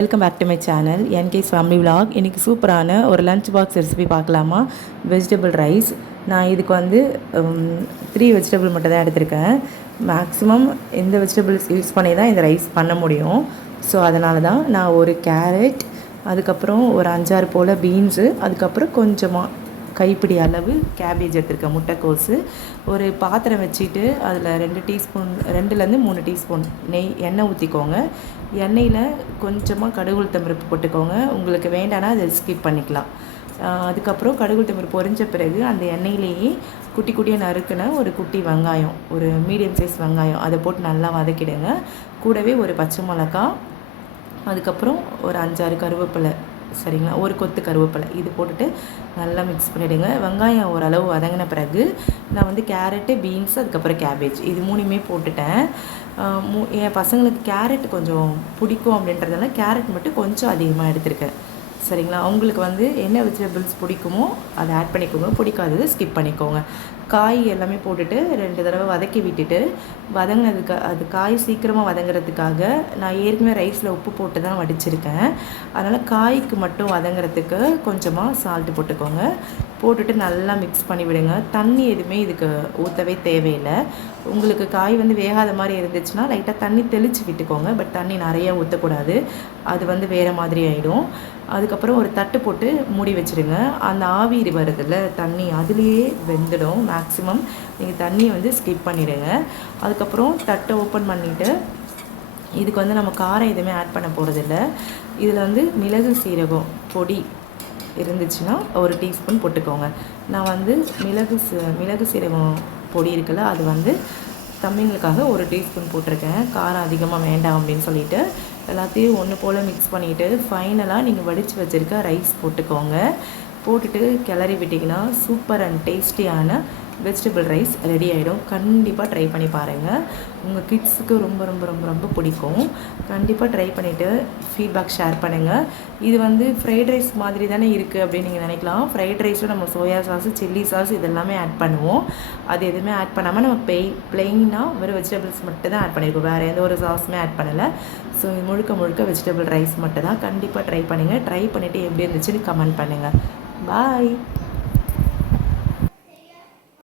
Welcome back to my channel என்கேஸ் family vlog இன்றைக்கி சூப்பரான ஒரு லஞ்ச் பாக்ஸ் ரெசிபி பார்க்கலாமா? வெஜிடபிள் ரைஸ் நான் இதுக்கு வந்து த்ரீ வெஜிடபிள் மட்டும் தான் எடுத்திருக்கேன். மேக்ஸிமம் இந்த வெஜிடபிள்ஸ் யூஸ் பண்ணி தான் இந்த ரைஸ் பண்ண முடியும். ஸோ அதனால தான் நான் ஒரு கேரட் அதுக்கப்புறம் ஒரு அஞ்சாறு போல் பீன்ஸு அதுக்கப்புறம் கொஞ்சமாக கைப்பிடி அளவு கேபேஜ் எடுத்திருக்கேன் முட்டைக்கோஸு. ஒரு பாத்திரம் வச்சுட்டு அதில் ரெண்டு டீஸ்பூன் ரெண்டுலேருந்து மூணு டீஸ்பூன் நெய் எண்ணெய் ஊற்றிக்கோங்க எண்ணெயில் கொஞ்சமாக கடுகு தம்பருப்பு போட்டுக்கோங்க. உங்களுக்கு வேண்டானா அதை ஸ்கிப் பண்ணிக்கலாம். அதுக்கப்புறம் கடுகு தம்பருப்பு பொரிஞ்ச பிறகு அந்த எண்ணெயிலேயே குட்டி குட்டியாக நறுக்கின ஒரு குட்டி வெங்காயம் ஒரு மீடியம் சைஸ் வெங்காயம் அதை போட்டு நல்லா வதக்கிடுங்க. கூடவே ஒரு பச்சை மிளகா அதுக்கப்புறம் ஒரு அஞ்சாறு கருவேப்பிலை. சரிங்களா? ஒரு கொத்து கருவேப்பிலை. இது போட்டுட்டு நல்லா மிக்ஸ் பண்ணிவிடுங்க வெங்காயம் ஓரளவு வதங்கின பிறகு நான் வந்து கேரட்டு பீன்ஸ் அதுக்கப்புறம் கேபேஜ் இது மூணுமே போட்டுட்டேன். மூ என் பசங்களுக்கு கேரட் கொஞ்சம் பிடிக்கும் அப்படின்றதுனால கேரட் மட்டும் கொஞ்சம் அதிகமாக எடுத்திருக்கேன். சரிங்களா? உங்களுக்கு வந்து என்ன வெஜிடபிள்ஸ் பிடிக்குமோ அதை ஆட் பண்ணிக்கோங்க. பிடிக்காதது ஸ்கிப் பண்ணிக்கோங்க. காய் எல்லாமே போட்டுட்டு ரெண்டு தடவை வதக்கி விட்டுட்டு வதங்கினதுக்கு அது காய் சீக்கிரமாக வதங்குறதுக்காக நான் ஏற்கனவே ரைஸில் உப்பு போட்டு தான் வடிச்சிருக்கேன். அதனால் காய்க்கு மட்டும் வதங்குறதுக்கு கொஞ்சமாக சால்ட்டு போட்டுக்கோங்க. போட்டுட்டு நல்லா மிக்ஸ் பண்ணி விடுங்க தண்ணி எதுவுமே இதுக்கு ஊற்றவே தேவையில்லை. உங்களுக்கு காய் வந்து வேகாத மாதிரி இருந்துச்சுன்னா லைட்டாக தண்ணி தெளித்து விட்டுக்கோங்க. பட் தண்ணி நிறைய ஊற்றக்கூடாது அது வந்து வேறு மாதிரி ஆகிடும் அதுக்கப்புறம் ஒரு தட்டு போட்டு மூடி வச்சுருங்க. அந்த ஆவிரி வருதுல்ல தண்ணி அதுலேயே வெந்துடும் மேக்ஸிமம் நீங்கள் தண்ணியை வந்து ஸ்கிப் பண்ணிடுங்க. அதுக்கப்புறம் தட்டை ஓப்பன் பண்ணிவிட்டு இதுக்கு வந்து நம்ம காரம் எதுவுமே ஆட் பண்ண போகிறதில்ல இதில் வந்து மிளகு சீரகம் பொடி இருந்துச்சுன்னா ஒரு டீஸ்பூன் போட்டுக்கோங்க. நான் வந்து மிளகு சீ- மிளகு சீரகம் பொடி இருக்குல்ல அது வந்து தம்பிங்களுக்காக ஒரு டீஸ்பூன் போட்டிருக்கேன். காரம் அதிகமாக வேண்டாம் அப்படின்னு சொல்லிட்டு எல்லாத்தையும் ஒன்று போல் மிக்ஸ் பண்ணிவிட்டு ஃபைனலாக நீங்கள் வடித்து வச்சுருக்க ரைஸ் போட்டுக்கோங்க. போட்டுட்டு கிளறி விட்டிங்கன்னா சூப்பர் அண்ட் டேஸ்டியான வெஜிடபிள் ரைஸ் ரெடி ஆகிடும் கண்டிப்பாக ட்ரை பண்ணி பாருங்கள் உங்கள் கிட்ஸுக்கு ரொம்ப ரொம்ப ரொம்ப ரொம்ப பிடிக்கும். கண்டிப்பாக ட்ரை பண்ணிவிட்டு ஃபீட்பேக் ஷேர் பண்ணுங்கள் இது வந்து ஃப்ரைட் ரைஸ் மாதிரி தானே இருக்குது அப்படின்னு நீங்கள் நினைக்கலாம். ஃப்ரைட் ரைஸில் நம்ம சோயா சாஸ் சில்லி சாஸ் இதெல்லாமே ஆட் பண்ணுவோம். அது எதுவுமே ஆட் பண்ணாமல் நம்ம பெய் பிளெயினாக வெறும் வெஜிடபிள்ஸ் மட்டும் தான் ஆட் பண்ணியிருக்கோம் வேறு எந்த ஒரு சாஸுமே ஆட் பண்ணலை. ஸோ இது முழுக்க முழுக்க வெஜிடபிள் ரைஸ் மட்டும் தான் கண்டிப்பாக ட்ரை பண்ணுங்கள் ட்ரை பண்ணிவிட்டு எப்படி இருந்துச்சுன்னு கமெண்ட் பண்ணுங்கள் பாய்